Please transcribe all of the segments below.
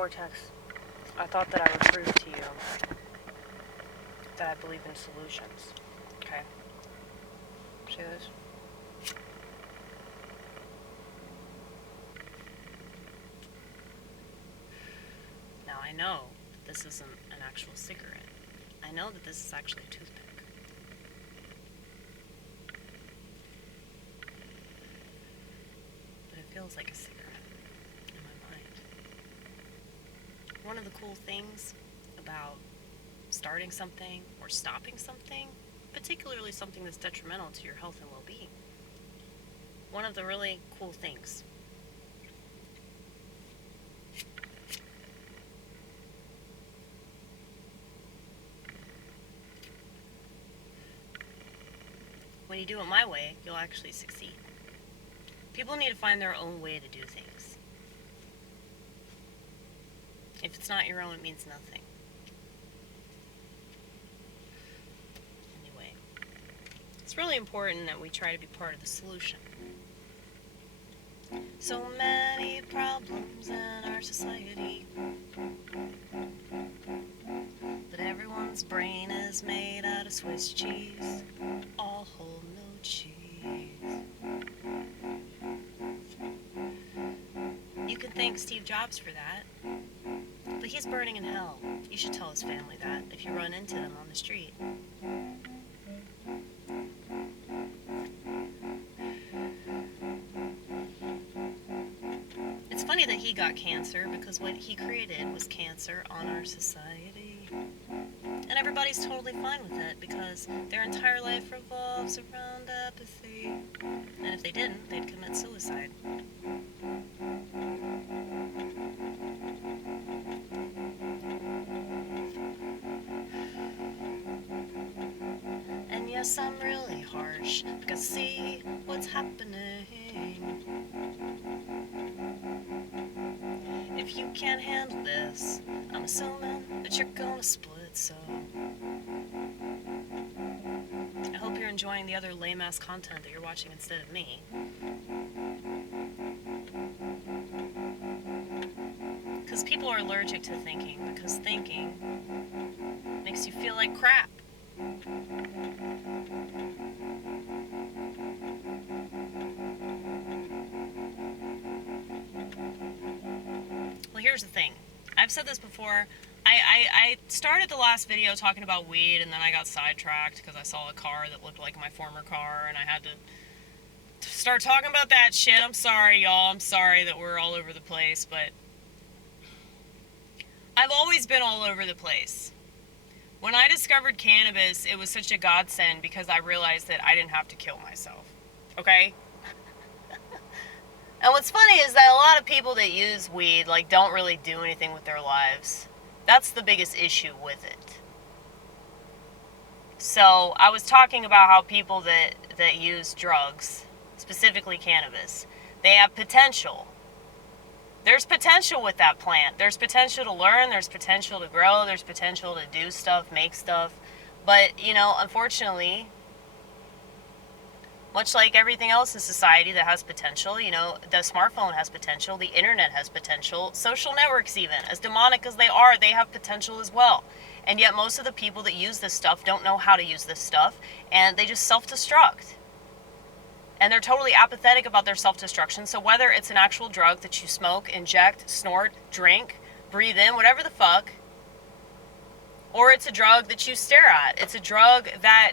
Cortex, I thought that I would prove to you that I believe in solutions. Okay? See this? Now I know that this isn't an actual cigarette. I know that this is actually a toothpick. But it feels like a cigarette in my mind. One of the cool things about starting something or stopping something, particularly something that's detrimental to your health and well-being, one of the really cool things when you do it my way, you'll actually succeed. People need to find their own way to do things. If it's not your own, it means nothing. Anyway, it's really important that we try to be part of the solution. So many problems in our society, but everyone's brain is made out of Swiss cheese, all whole, no cheese. You could thank Steve Jobs for that, but he's burning in hell. You should tell his family that if you run into them on the street. It's funny that he got cancer because what he created was cancer on our society. And everybody's totally fine with it because their entire life revolves around apathy. And if they didn't, they'd commit suicide. And yes, I'm really harsh because see what's happening. If you can't handle this, I'm assuming that you're gonna split, so I hope you're enjoying the other lame-ass content that you're watching instead of me. Because people are allergic to thinking, because thinking makes you feel like crap. Well, here's the thing. I've said this before. I started the last video talking about weed, and then I got sidetracked because I saw a car that looked like my former car, and I had to start talking about that shit. I'm sorry, y'all. I'm sorry that we're all over the place, but I've always been all over the place. When I discovered cannabis, it was such a godsend because I realized that I didn't have to kill myself. Okay? And what's funny is that a lot of people that use weed, don't really do anything with their lives. That's the biggest issue with it. So, I was talking about how people that use drugs, specifically cannabis, they have potential. There's potential with that plant. There's potential to learn, there's potential to grow, there's potential to do stuff, make stuff. But, unfortunately, much like everything else in society that has potential, the smartphone has potential, the internet has potential, social networks even, as demonic as they are, they have potential as well. And yet most of the people that use this stuff don't know how to use this stuff, and they just self-destruct. And they're totally apathetic about their self-destruction, so whether it's an actual drug that you smoke, inject, snort, drink, breathe in, whatever the fuck, or it's a drug that you stare at, it's a drug that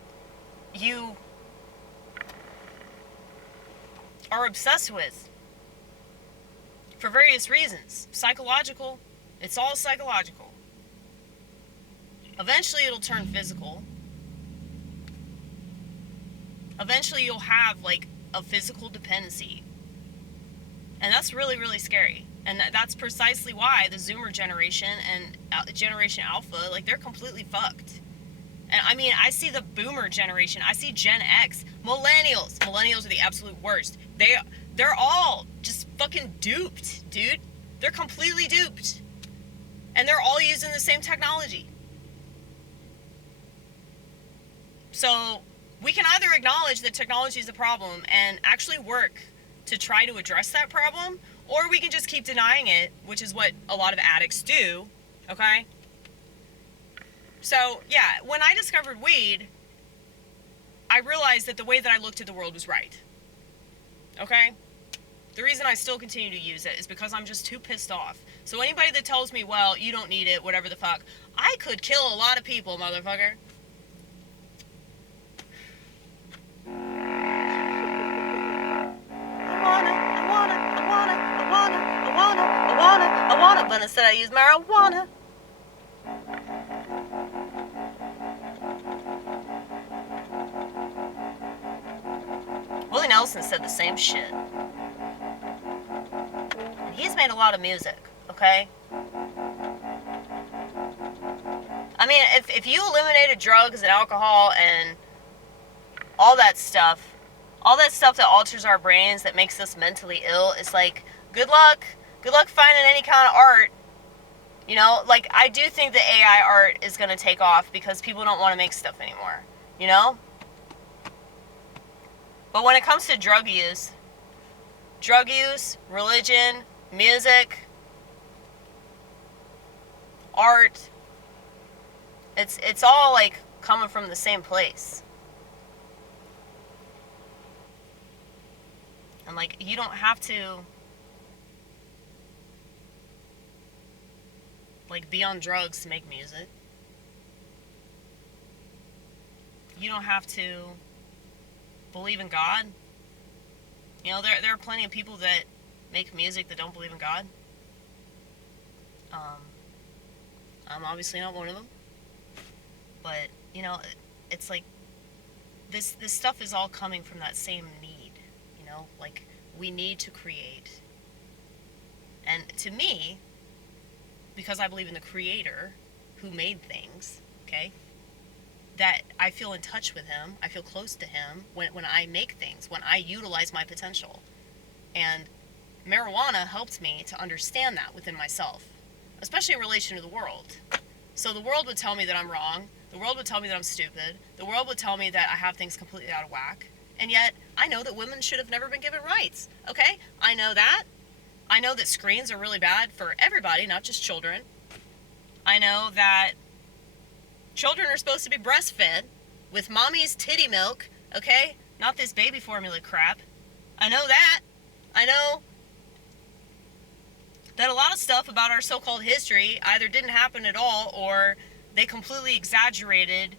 you are obsessed with for various reasons. Psychological, it's all psychological. Eventually it'll turn physical. Eventually you'll have a physical dependency. And that's really, really scary. And that's precisely why the Zoomer generation and Generation Alpha, they're completely fucked. And I mean, I see the Boomer generation, I see Gen X, Millennials. Millennials are the absolute worst. They're all just fucking duped, dude. They're completely duped. And they're all using the same technology. So, we can either acknowledge that technology is a problem and actually work to try to address that problem, Or we can just keep denying it, which is what a lot of addicts do, okay? So, yeah, when I discovered weed, I realized that the way that I looked at the world was right. Okay? The reason I still continue to use it is because I'm just too pissed off. So anybody that tells me, well, you don't need it, whatever the fuck, I could kill a lot of people, motherfucker. I wanna, but instead I use marijuana. Willie Nelson said the same shit. And he's made a lot of music, okay? I mean, if you eliminated drugs and alcohol and all that stuff that alters our brains, that makes us mentally ill, it's like, good luck finding any kind of art. You know, like, I do think that AI art is going to take off because people don't want to make stuff anymore, you know? But when it comes to drug use, religion, music, art, it's all, like, coming from the same place. And, like, you don't have to, like, be on drugs to make music. You don't have to believe in God. You know, there are plenty of people that make music that don't believe in God. I'm obviously not one of them. But, you know, it's like, this stuff is all coming from that same need, you know? Like, we need to create. And to me, because I believe in the creator who made things, okay, that I feel in touch with him, I feel close to him when I make things, when I utilize my potential. And marijuana helped me to understand that within myself, especially in relation to the world. So the world would tell me that I'm wrong. The world would tell me that I'm stupid. The world would tell me that I have things completely out of whack. And yet, I know that women should have never been given rights, okay? I know that. I know that screens are really bad for everybody, not just children. I know that children are supposed to be breastfed with mommy's titty milk, okay? Not this baby formula crap. I know that. I know that a lot of stuff about our so-called history either didn't happen at all or they completely exaggerated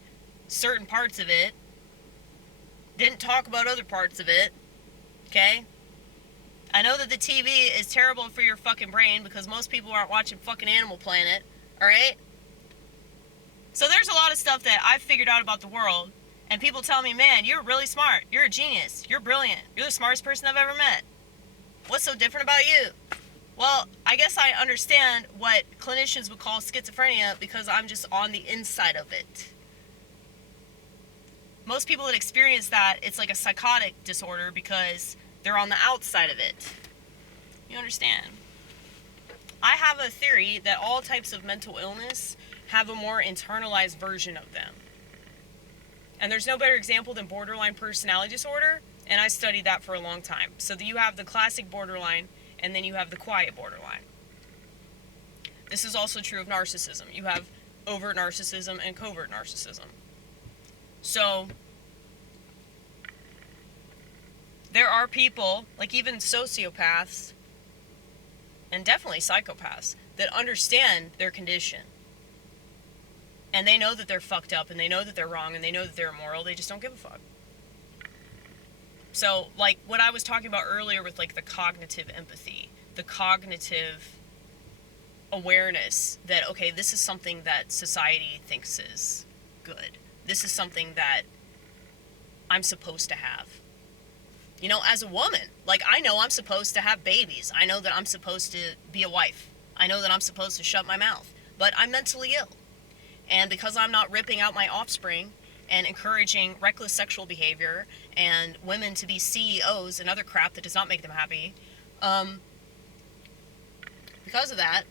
certain parts of it, didn't talk about other parts of it, okay? I know that the TV is terrible for your fucking brain because most people aren't watching fucking Animal Planet, alright? So there's a lot of stuff that I've figured out about the world, and people tell me, man, you're really smart, you're a genius, you're brilliant, you're the smartest person I've ever met. What's so different about you? Well, I guess I understand what clinicians would call schizophrenia because I'm just on the inside of it. Most people that experience that, it's like a psychotic disorder because they're on the outside of it. You understand? I have a theory that all types of mental illness have a more internalized version of them. And there's no better example than borderline personality disorder, and I studied that for a long time. So you have the classic borderline, and then you have the quiet borderline. This is also true of narcissism. You have overt narcissism and covert narcissism. So there are people, like even sociopaths, and definitely psychopaths, that understand their condition. And they know that they're fucked up, and they know that they're wrong, and they know that they're immoral, they just don't give a fuck. So, like, what I was talking about earlier with, like, the cognitive empathy, the cognitive awareness that, okay, this is something that society thinks is good. This is something that I'm supposed to have. You know, as a woman, like, I know I'm supposed to have babies. I know that I'm supposed to be a wife. I know that I'm supposed to shut my mouth. But I'm mentally ill. And because I'm not ripping out my offspring and encouraging reckless sexual behavior and women to be CEOs and other crap that does not make them happy, because of that,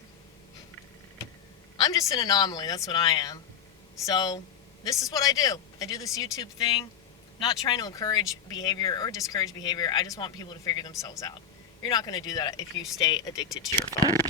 I'm just an anomaly. That's what I am. So this is what I do. I do this YouTube thing, not trying to encourage behavior or discourage behavior. I just want people to figure themselves out. You're not going to do that if you stay addicted to your phone.